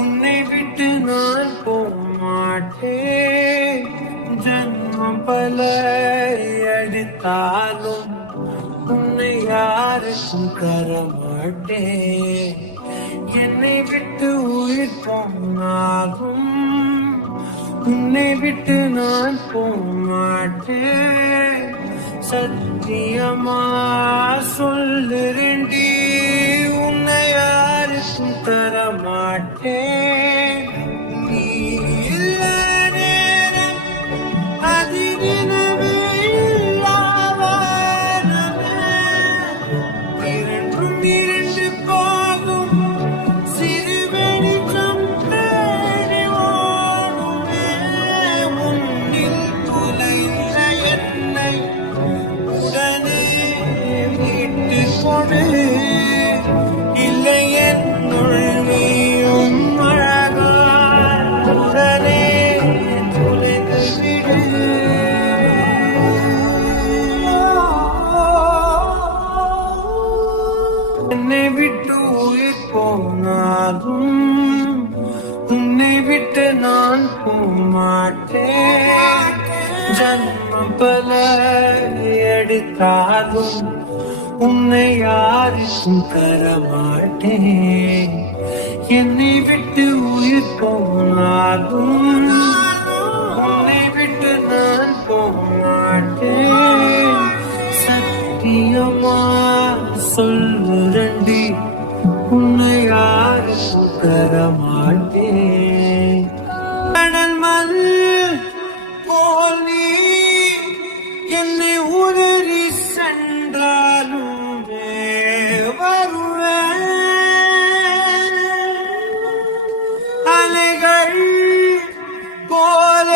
உன்னை விட்டு நான் போமாட்டேன். ஜன்மம் பல அடித்தாலும் உன்னை யாருக்கும் தரமாட்டேன். என்னை விட்டு உயிர் போனாலும் உன்னை விட்டு நான் போமாட்டேன். சத்தியமா சொல்லுறேன்டி, உன்னை யாருக்கும் தரமாட்டேன். நீ இல்ல நேரம் அதிரினவே இல்லாவானமே. இரண்டும் இரண்டு போகும் சிறு வெளிச்சம் தேடி ஓடுமே. உன்னில் துளைந்த என்னை உடனே மீட்டு கொடு. இல்லை என்னுள் நீயும் அழகாய் உடனே துளைந்து விடு. என்னை விட்டு உயிர் போனாலும் உன்னை விட்டு நான் போமாட்டேன். ஜன்மம் பல எடுத்தாலும் உன்னை யாருக்கும் தரமாட்டேன். என்னை விட்டு உயிர் போனாலும் உன்னை விட்டு நான் போமாட்டேன். சத்தியமா சொல்லுறண்டி, உன்னை யாருக்கும் தரமாட்டேன். கடல் மண் போல் நீ என்னை உதறி சென்றாலுமே வருவேன். அலைகள் போல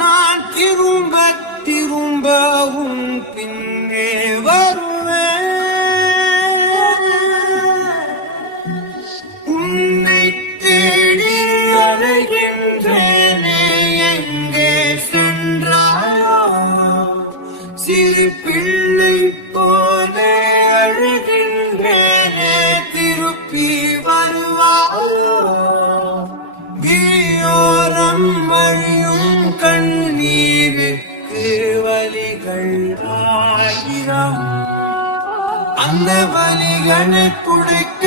நான் திரும்ப திரும்ப உன் பின்னே வருவேன். உன்னை தேடி அலைகின்றேனே, எங்கே சென்றாயோ? சிறு பிள்ளை போல அழுகின்றேனே, திருப்பி வருவாயோ? விழியோரம் வழியும் கண்ணீருக்கு வலிகள் ஆயிரம். அந்த வலிகளை துடைக்க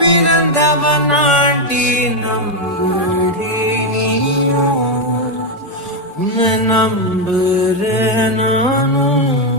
பிறந்தவனாண்டி நம்புறேன், உன்னை நம்புறேன் நானும்.